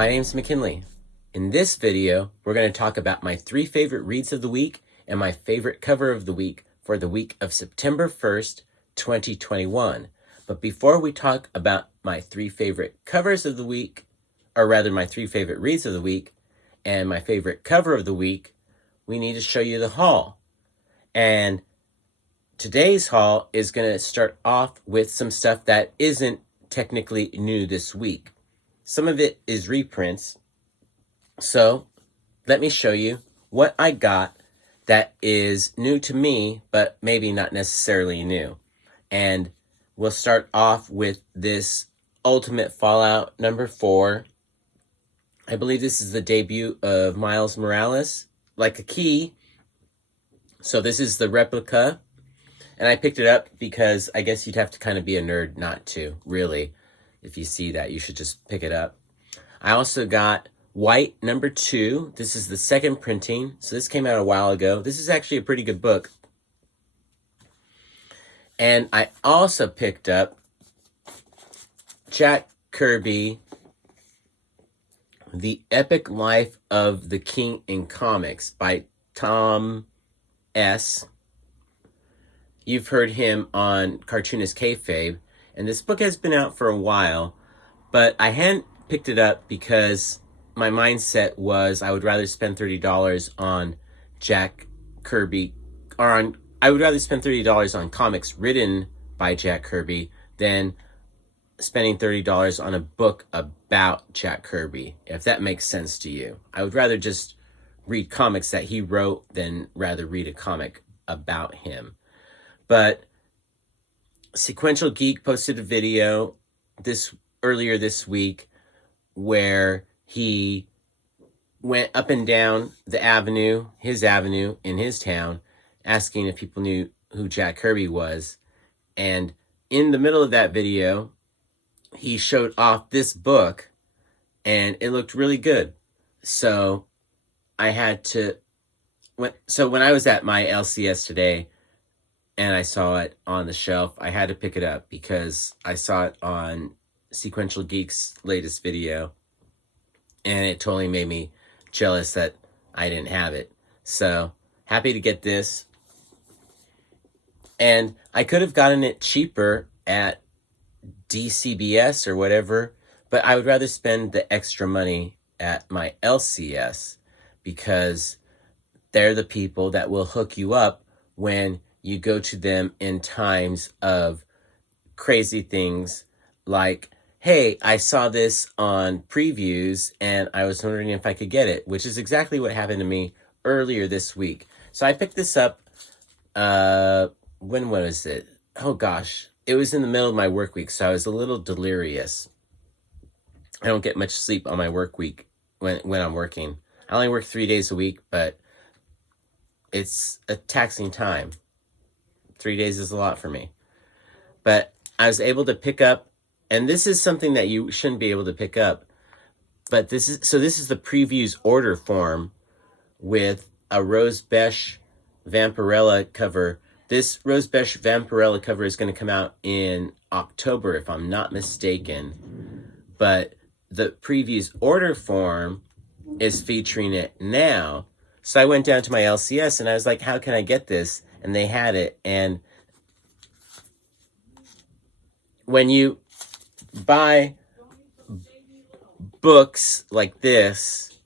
My name's McKinley. In this video, we're going to talk about my 3 favorite reads of the week and my favorite cover of the week for the week of September 1st, 2021. But before we talk about my 3 favorite covers of the week, or rather my 3 favorite reads of the week and my favorite cover of the week, we need to show you the haul. And today's haul is going to start off with some stuff that isn't technically new this week. Some of it is reprints. So let me show you what I got that is new to me, but maybe not necessarily new. And we'll start off with this Ultimate Fallout number 4. I believe this is the debut of Miles Morales, like a key. So this is the replica. And I picked it up because I guess you'd have to kind of be a nerd not to, really. If you see that, you should just pick it up. I also got White number 2. This is the second printing. So this came out a while ago. This is actually a pretty good book. And I also picked up Jack Kirby, The Epic Life of the King in Comics by Tom S. You've heard him on Cartoonist Kayfabe. And this book has been out for a while, but I hadn't picked it up because my mindset was I would rather spend $30 on Jack Kirby, I would rather spend $30 on comics written by Jack Kirby than spending $30 on a book about Jack Kirby, if that makes sense to you. I would rather just read comics that he wrote than rather read a comic about him. But Sequential Geek posted a video earlier this week where he went up and down his avenue in his town, asking if people knew who Jack Kirby was. And in the middle of that video, he showed off this book, and it looked really good. So when I was at my LCS today, and I saw it on the shelf, I had to pick it up because I saw it on Sequential Geek's latest video, and it totally made me jealous that I didn't have it. So, happy to get this. And I could have gotten it cheaper at DCBS or whatever, but I would rather spend the extra money at my LCS because they're the people that will hook you up when you go to them in times of crazy things like, hey, I saw this on previews and I was wondering if I could get it, which is exactly what happened to me earlier this week. So I picked this up, when was it? Oh gosh, it was in the middle of my work week, so I was a little delirious. I don't get much sleep on my work week when I'm working. I only work 3 days a week, but it's a taxing time. 3 days is a lot for me. But I was able to pick up, and this is something that you shouldn't be able to pick up, but this is the previews order form with a Rose Besh Vampirella cover. This Rose Besh Vampirella cover is going to come out in October, if I'm not mistaken. But the previews order form is featuring it now. So I went down to my LCS and I was like, how can I get this? And they had it. And when you buy books like this,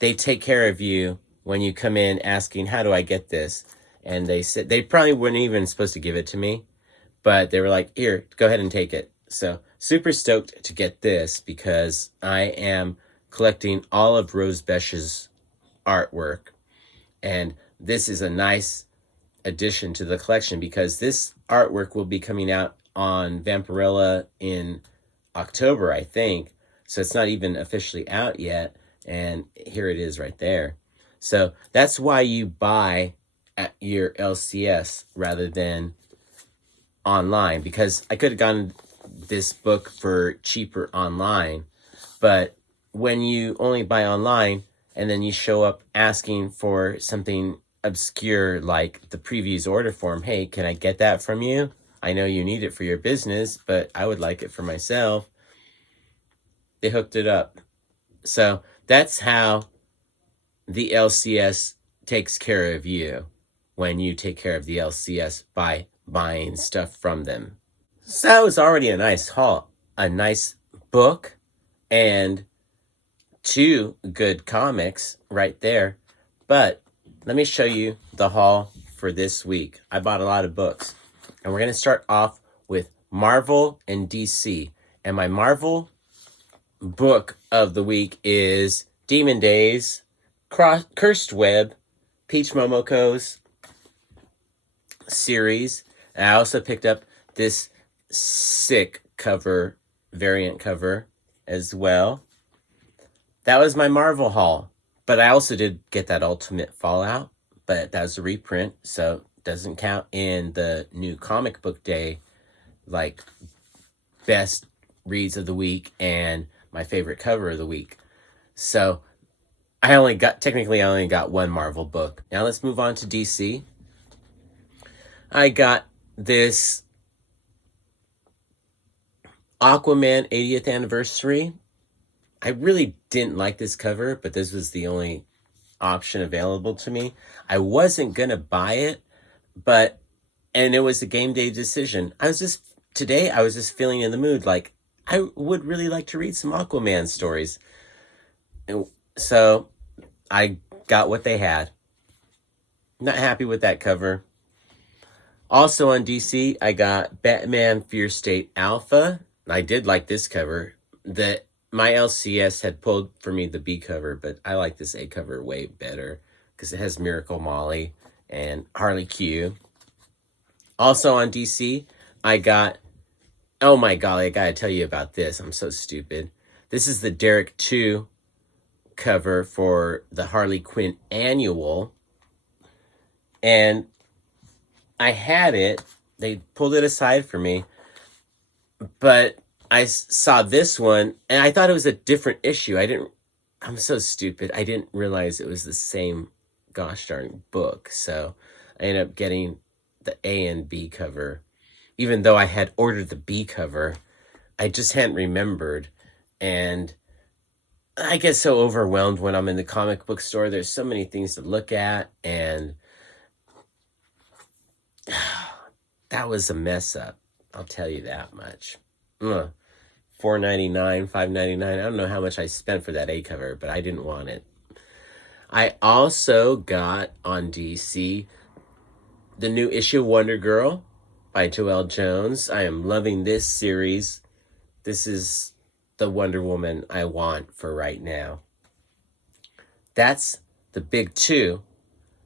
they take care of you when you come in asking, how do I get this? And they said they probably weren't even supposed to give it to me, but they were like, here, go ahead and take it. So super stoked to get this because I am collecting all of Rose Besh's artwork. And this is a nice addition to the collection because this artwork will be coming out on Vampirella in October, I think. So it's not even officially out yet. And here it is right there. So that's why you buy at your LCS rather than online, because I could have gotten this book for cheaper online. But when you only buy online and then you show up asking for something obscure like the previews order form, hey, can I get that from you? I know you need it for your business, but I would like it for myself. They hooked it up. So that's how the LCS takes care of you when you take care of the LCS by buying stuff from them. So that was already a nice haul, a nice book, and 2 good comics right there. But let me show you the haul for this week. I bought a lot of books. And we're going to start off with Marvel and DC. And my Marvel book of the week is Demon Days, Cursed Web, Peach Momoko's series. And I also picked up this sick variant cover as well. That was my Marvel haul. But I also did get that Ultimate Fallout, but that was a reprint, so it doesn't count in the new comic book day, like best reads of the week and my favorite cover of the week. So I only got one Marvel book. Now let's move on to DC. I got this Aquaman 80th anniversary. I really didn't like this cover, but this was the only option available to me. I wasn't going to buy it, and it was a game day decision. Today I was just feeling in the mood, like, I would really like to read some Aquaman stories. So I got what they had. Not happy with that cover. Also on DC, I got Batman Fear State Alpha. I did like this cover. My LCS had pulled for me the B cover, but I like this A cover way better because it has Miracle Molly and Harley Q. Also on DC, I got, oh my golly, I gotta tell you about this. I'm so stupid. This is the Derek 2 cover for the Harley Quinn annual. And I had it. They pulled it aside for me. But I saw this one, and I thought it was a different issue. I'm so stupid. I didn't realize it was the same gosh darn book. So I ended up getting the A and B cover. Even though I had ordered the B cover, I just hadn't remembered. And I get so overwhelmed when I'm in the comic book store. There's so many things to look at, and that was a mess up. I'll tell you that much. $4.99, $5.99. I don't know how much I spent for that A cover, but I didn't want it. I also got on DC the new issue of Wonder Girl by Joelle Jones. I am loving this series. This is the Wonder Woman I want for right now. That's the big 2.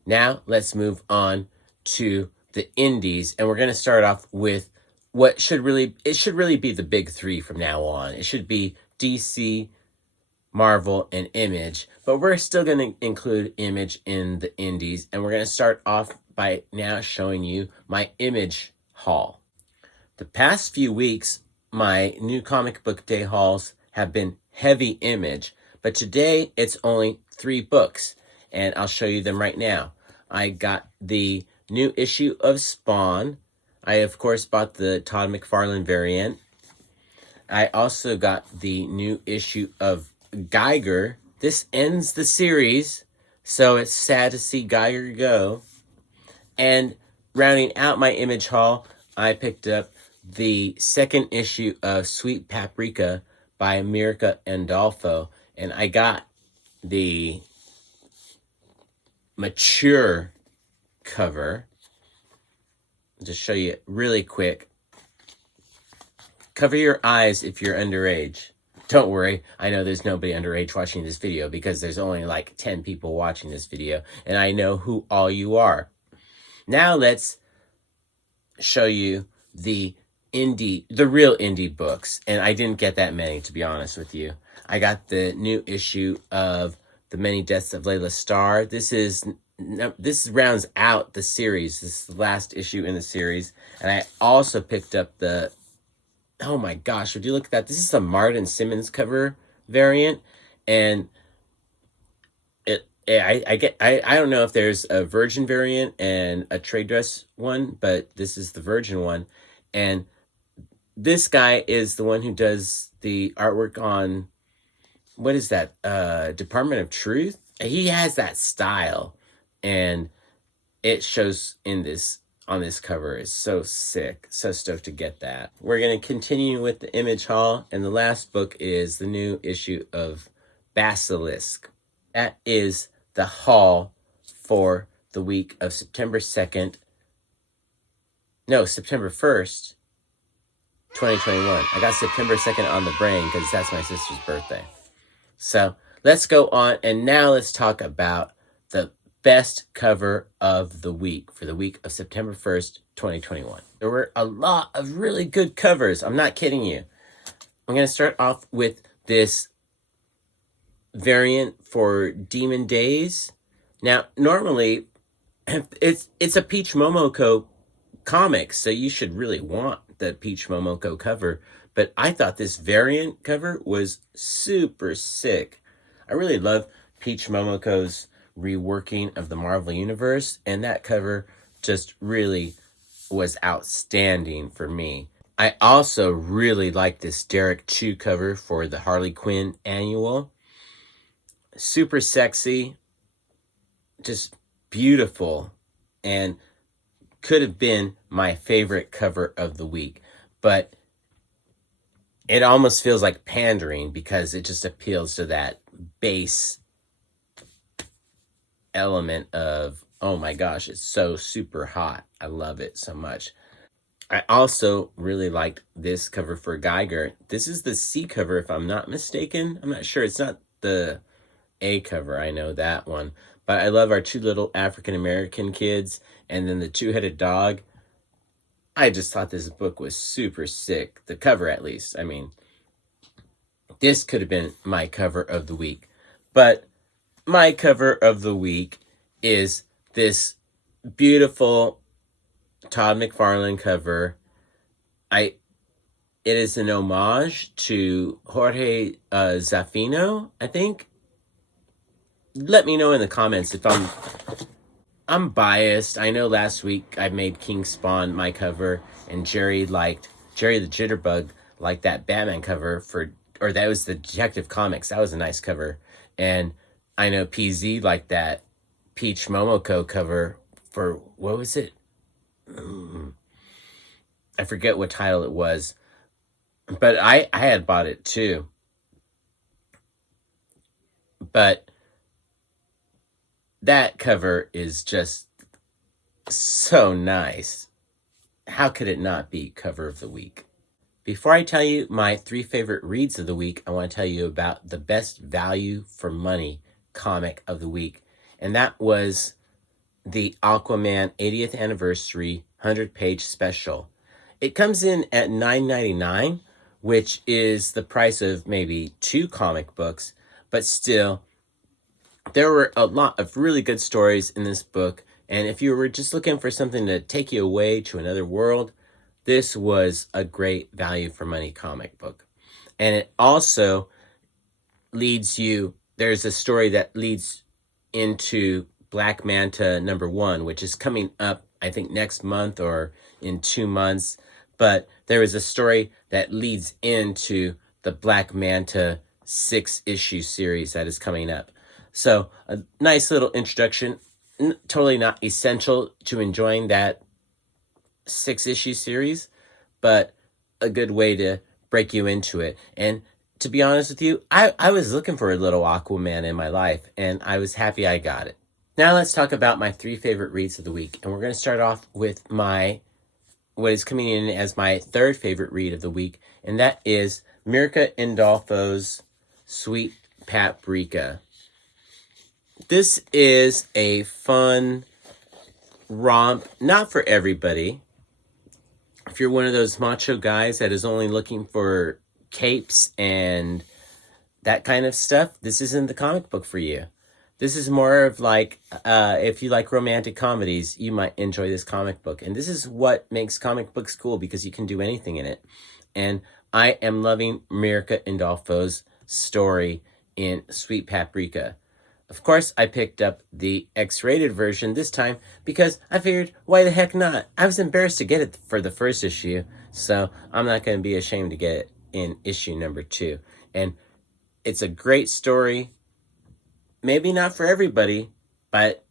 Now let's move on to the indies, and we're going to start off with what should really be the big 3 from now on. It should be DC, Marvel, and Image, but we're still going to include Image in the indies, and we're going to start off by now showing you my Image haul. The past few weeks, my new comic book day hauls have been heavy Image, but today it's only 3 books, and I'll show you them right now. I got the new issue of Spawn. I, of course, bought the Todd McFarlane variant. I also got the new issue of Geiger. This ends the series, so it's sad to see Geiger go. And rounding out my Image haul, I picked up the 2nd issue of Sweet Paprika by Mirka Andolfo. And I got the mature cover. Just show you really quick. Cover your eyes if you're underage. Don't worry, I know there's nobody underage watching this video because there's only like 10 people watching this video, and I know who all you are. Now let's show you the real indie books, and I didn't get that many, to be honest with you. I got the new issue of The Many Deaths of Layla Starr. This rounds out the series. This is the last issue in the series. And I also picked up oh my gosh, would you look at that? This is the Martin Simmons cover variant. And I don't know if there's a Virgin variant and a trade dress one, but this is the Virgin one. And this guy is the one who does the artwork on what is that? Department of Truth. He has that style, and it shows in this on this cover. Is so sick. So stoked to get that. We're going to continue with the image haul, and the last book is the new issue of Basilisk. That is the haul for the week of September 1st, 2021. I got September 2nd on the brain because that's my sister's birthday. So let's go on, and now let's talk about the best cover of the week for the week of September 1st, 2021. There were a lot of really good covers. I'm not kidding you. I'm going to start off with this variant for Demon Days. Now, normally, it's a Peach Momoko comic, so you should really want the Peach Momoko cover. But I thought this variant cover was super sick. I really love Peach Momoko's reworking of the Marvel Universe, and that cover just really was outstanding for me. I also really like this Derek Chu cover for the Harley Quinn annual. Super sexy, just beautiful, and could have been my favorite cover of the week, but it almost feels like pandering because it just appeals to that base element of, oh my gosh, it's so super hot. I love it so much. I also really liked this cover for Geiger. This is the C cover, if I'm not mistaken. I'm not sure. It's not the A cover. I know that one. But I love our two little African-American kids and then the two-headed dog. I just thought this book was super sick. The cover, at least. I mean, this could have been my cover of the week. But my cover of the week is this beautiful Todd McFarlane cover. It is an homage to Jorge Zaffino, I think. Let me know in the comments if I'm biased. I know last week I made King Spawn my cover, and Jerry the Jitterbug liked that Batman cover or that was the Detective Comics. That was a nice cover. And I know PZ liked that Peach Momoko cover for, what was it? I forget what title it was. But I had bought it too. But that cover is just so nice. How could it not be cover of the week? Before I tell you my 3 favorite reads of the week, I want to tell you about the best value for money comic of the week. And that was the Aquaman 80th anniversary 100-page special. It comes in at $9.99, which is the price of maybe 2 comic books, but still, there were a lot of really good stories in this book, and if you were just looking for something to take you away to another world, this was a great value for money comic book. And it also leads you, there's a story that leads into Black Manta #1, which is coming up, I think, next month or in 2 months. But there is a story that leads into the Black Manta 6-issue series that is coming up. So a nice little introduction, totally not essential to enjoying that 6-issue series, but a good way to break you into it. And to be honest with you, I was looking for a little Aquaman in my life, and I was happy I got it. Now let's talk about my 3 favorite reads of the week. And we're going to start off with what is coming in as my 3rd favorite read of the week, and that is Mirka Indolfo's Sweet Paprika. This is a fun romp, not for everybody. If you're one of those macho guys that is only looking for capes and that kind of stuff, this isn't the comic book for you. This is more of like, if you like romantic comedies, you might enjoy this comic book. And this is what makes comic books cool, because you can do anything in it. And I am loving Mirka Indolfo's story in Sweet Paprika. Of course, I picked up the X-rated version this time because I figured, why the heck not? I was embarrassed to get it for the first issue, so I'm not going to be ashamed to get it in issue #2. And It's a great story. Maybe not for everybody, but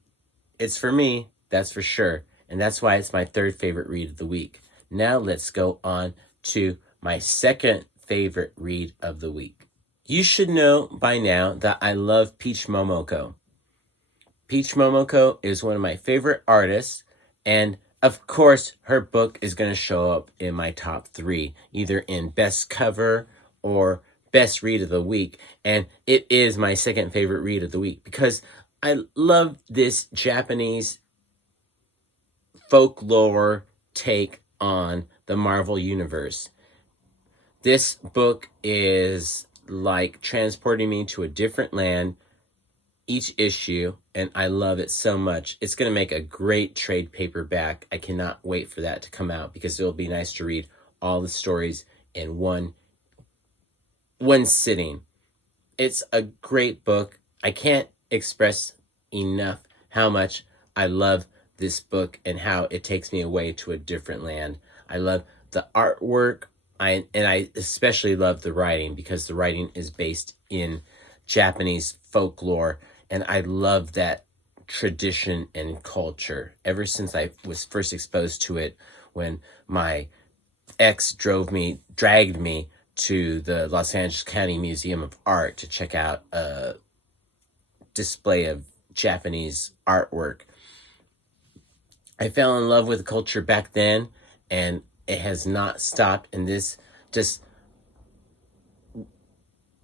it's for me, that's for sure. And that's why it's my third favorite read of the week. Now let's go on to my second favorite read of the week. You should know by now that I love Peach Momoko. Peach Momoko is one of my favorite artists, and of course, her book is going to show up in my top 3, either in best cover or best read of the week. And it is my second favorite read of the week because I love this Japanese folklore take on the Marvel Universe. This book is like transporting me to a different land each issue, and I love it so much. It's going to make a great trade paperback. I cannot wait for that to come out because it'll be nice to read all the stories in one sitting. It's a great book. I can't express enough how much I love this book and how it takes me away to a different land. I love the artwork, and I especially love the writing because the writing is based in Japanese folklore, and I love that tradition and culture. Ever since I was first exposed to it when my ex dragged me to the Los Angeles County Museum of Art to check out a display of Japanese artwork. I fell in love with the culture back then, and it has not stopped, and this just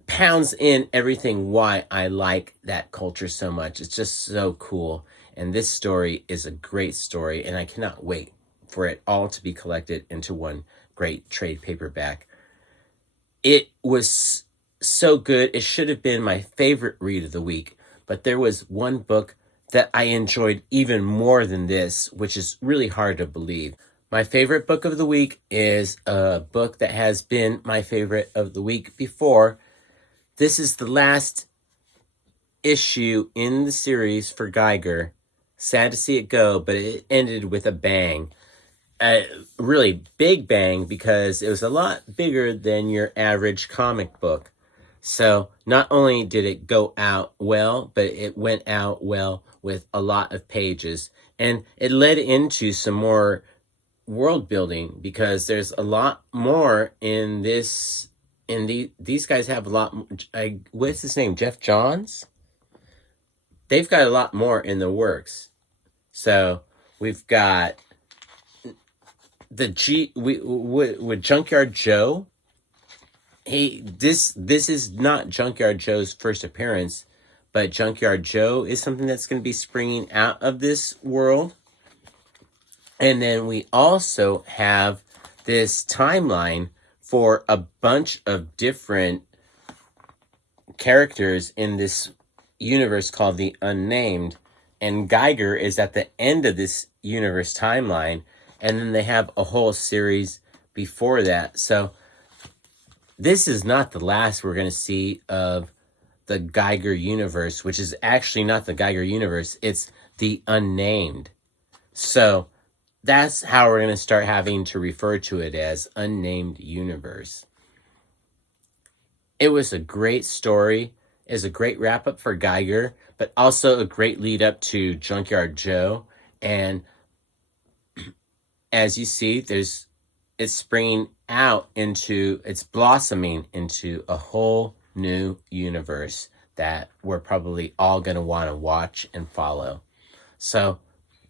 pounds in everything why I like that culture so much. It's just so cool, and this story is a great story, and I cannot wait for it all to be collected into one great trade paperback. It was so good. It should have been my favorite read of the week, but there was one book that I enjoyed even more than this, which is really hard to believe. My favorite book of the week is a book that has been my favorite of the week before. This is the last issue in the series for Geiger. Sad to see it go, but it ended with a bang. A really big bang because it was a lot bigger than your average comic book. So not only did it go out well, but it went out well with a lot of pages. And it led into some more world building because there's a lot more in this. And these guys have a lot. What's his name? Jeff Johns? They've got a lot more in the works. So we've got with Junkyard Joe. This is not Junkyard Joe's first appearance, but Junkyard Joe is something that's going to be springing out of this world. And then we also have this timeline for a bunch of different characters in this universe called the Unnamed. And Geiger is at the end of this universe timeline. And then they have a whole series before that. So this is not the last we're going to see of the Geiger universe, which is actually not the Geiger universe. It's the Unnamed. So that's how we're going to start having to refer to it as Unnamed Universe. It was a great story. It was a great wrap-up for Geiger, but also a great lead-up to Junkyard Joe. And as you see, it's springing out into, it's blossoming into a whole new universe that we're probably all going to want to watch and follow. So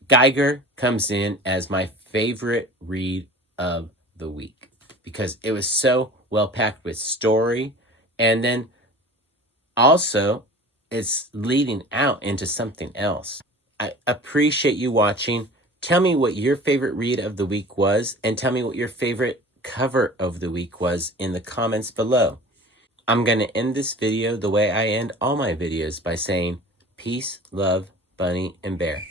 Geiger comes in as my favorite read of the week because it was so well packed with story, and then also it's leading out into something else. I appreciate you watching. Tell me what your favorite read of the week was, and tell me what your favorite cover of the week was in the comments below. I'm going to end this video the way I end all my videos by saying peace, love, Bunny, and Bear.